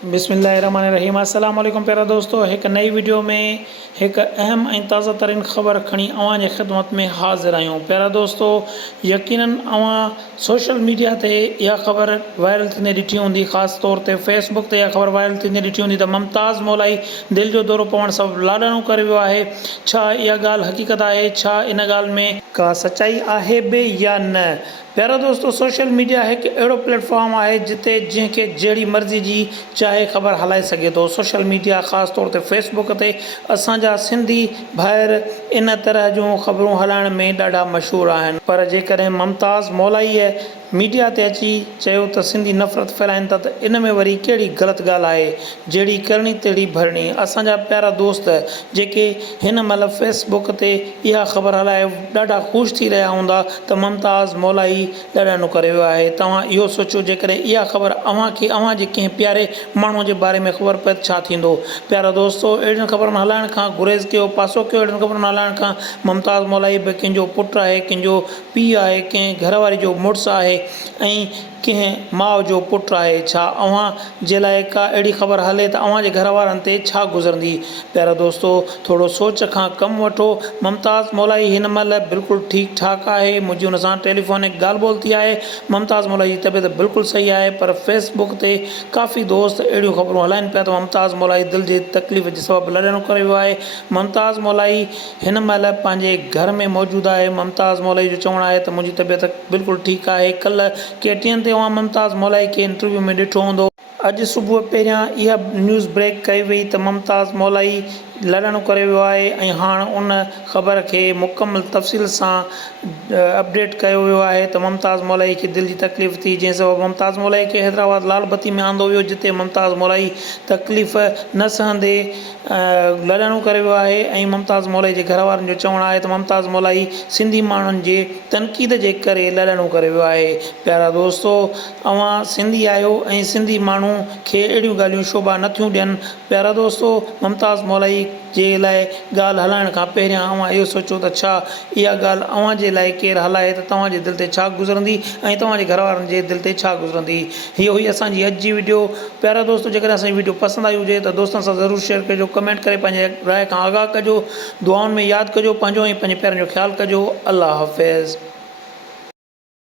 बिस्मिल्लाहिर्रहमानिर्रहीम। अस्सलाम वालेकुम प्यारा दोस्तों, एक नई वीडियो में एक अहम ऐं ताज़ा तरीन ख़बर खणी अवां जे ख़िदमत में हाज़िर आहियूं। प्यारा दोस्तों, यकीनन अवां सोशल मीडिया ते इहा ख़बर वायरल थींदे ॾिठी हूंदी, ख़ासि तौर ते फेसबुक ते इहा ख़बर वायरल थींदे ॾिठी हूंदी त मुमताज़ मौलाई दिलि जो दौरो पवणु सबबु लाॾाणो करे वियो आहे। छा इहा ॻाल्हि हक़ीक़त आहे? छा इन ॻाल्हि में का सचाई आहे बि या न? प्यारा दोस्तों, सोशल मीडिया हिकु अहिड़ो प्लेटफॉर्म आहे जिते जंहिंखे जहिड़ी मर्ज़ी जी चाहे ख़बर हलाए सघे थो। सोशल मीडिया ख़ासि तौर ते फेसबुक ते असांजा सिंधी भाइर इन तरह जूं ख़बरूं हलाइण में ॾाढा मशहूरु आहिनि। पर जेकॾहिं मुमताज़ मौलाईअ मीडिया ते अची चयो त सिंधी नफ़रत फैलाइनि था, त इन में वरी कहिड़ी ग़लति ॻाल्हि आहे? जहिड़ी करणी तहिड़ी भरणी। असांजा प्यारा दोस्त जेके हिन महिल फेसबुक ते इहा ख़बर हलाए ॾाढा ख़ुशि थी रहिया हूंदा त मुमताज़ मौलाई ॾाढाणो करे वियो आहे। तव्हां इहो सोचो, जेकॾहिं इहा ख़बर अव्हांखे अव्हां जे कंहिं प्यारे माण्हूअ जे बारे में ख़बर पए छा थींदो? प्यारा दोस्तों, अहिड़ियुनि ख़बरुनि हलाइण खां गुरेज़ कयो, पासो कयो। अहिड़ियुनि ख़बरुनि हलाइण खां मुमताज़ मौलाई बि कंहिंजो पुटु आहे, कंहिंजो पीउ आहे, कंहिं घरवारी जो मुड़ुसु आहे ऐं कंहिं माउ जो पुटु आहे। छा अव्हां जे लाइ का अहिड़ी ख़बर हले त अव्हां जे घर वारनि ते छा गुज़रंदी? प्यारा दोस्तों, थोरो सोच खां कमु वठो। मुमताज़ मौलाई हिन महिल बिल्कुलु ठीकु ठाकु आहे। मुंहिंजी हुन सां टेलीफोनिक ॻाल्हि ॿोल थी आहे। मुमताज़ मौलाई जी तबियत बिल्कुलु सही आहे, पर फेसबुक ते काफ़ी दोस्त अहिड़ियूं ख़बरूं हलाइनि पिया त मुमताज़ मौलाई दिलि जी तकलीफ़ जे सबबु लाॾाणो करे वियो आहे। मुमताज़ मौलाई हिन महिल पंहिंजे घर में मौजूदु आहे। मुमताज़ मौलाई जो चवणु आहे त मुंहिंजी तबियत बिल्कुलु ठीकु आहे। कल्ह केटीएन ते तव्हां मुमताज़ मौलाई खे इंटरव्यू में ॾिठो हूंदो। अॼु सुबुह पहिरियां इहा न्यूज़ ब्रेक कई वई त मुमताज़ मौलाई लाॾाणो करे वियो आहे ऐं हाणे उन ख़बर खे मुकमल तफ़सील सां अपडेट कयो वियो आहे त मुमताज़ मौलाई खे दिलि जी तकलीफ़ थी, जंहिं सबबु मुमताज़ मौलाई खे हैदराबाद लाल बत्ती में आंदो वियो, जिते मुमताज़ मौलाई तकलीफ़ न सहंदे लाॾाणो करे वियो आहे। ऐं मुमताज़ मौलाई जे घर वारनि जो चवणु आहे त मुमताज़ मौलाई सिंधी माण्हुनि जे तनक़ीद जे करे लाॾाणो करे वियो आहे। प्यारा दोस्तों, अव्हां सिंधी आहियो ऐं सिंधी माण्हू खे अहिड़ियूं ॻाल्हियूं शोभा नथियूं ॾियनि। प्यारा दोस्तों, मुमताज़ मौलाई जे लाइ ॻाल्हि हलाइण खां पहिरियां अव्हां इहो सोचो त छा इहा ॻाल्हि अव्हां जे लाइ केरु हलाए त तव्हां जे दिलि ते छा गुज़रंदी ऐं तव्हां जे घर वारनि जे दिलि ते छा गुज़रंदी। हीअ हुई असांजी अॼु जी वीडियो। प्यारा दोस्तों, जेकॾहिं असांजी वीडियो पसंदि आई हुजे त दोस्तनि सां ज़रूरु शेयर कजो, कमेंट करे पंहिंजे राय खां आगाह कजो, दुआउनि में यादि कजो, पंहिंजो ऐं पंहिंजे प्यारनि जो ख़्यालु कजो। अल्लाह हाफ़िज़।